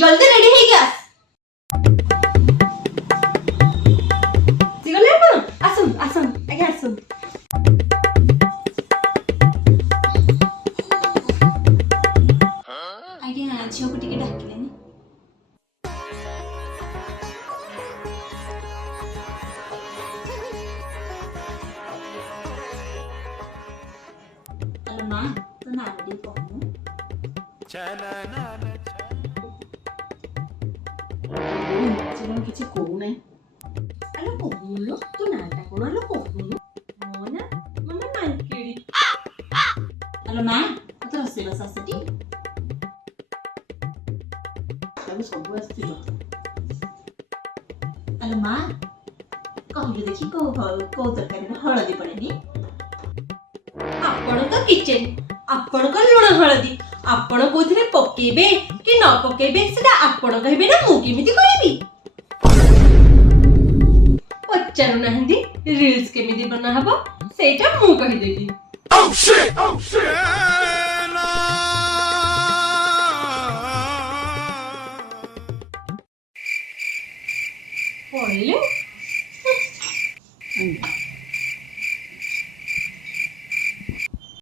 जल्दी रेडी हे गया सिगले आपण आसन आसन आगे आसन आगे झियो को टिके डाकिलेनी हेलो मां तो ना रेडी पहुंचू जीवन किसी कहू नहीं आलो कहूलो तू नाटा कोण आलो कहूलो मोना मम्मा नाकेडी आलो मां तो रसे बस आसेटी तब सब आस्तिलो आलो मां कहले देखि को तरकारी में हळदी पड़ेनी आपण का किचन आपण का लुण हळदी आपण कोथिरे पकेबे कि न पकेबे सेटा आपण कहबे ना मु केमिति कहबी पचारु नाहंदी रील्स केमिति बना हबो सेटा मु कहि देली oh shit पळले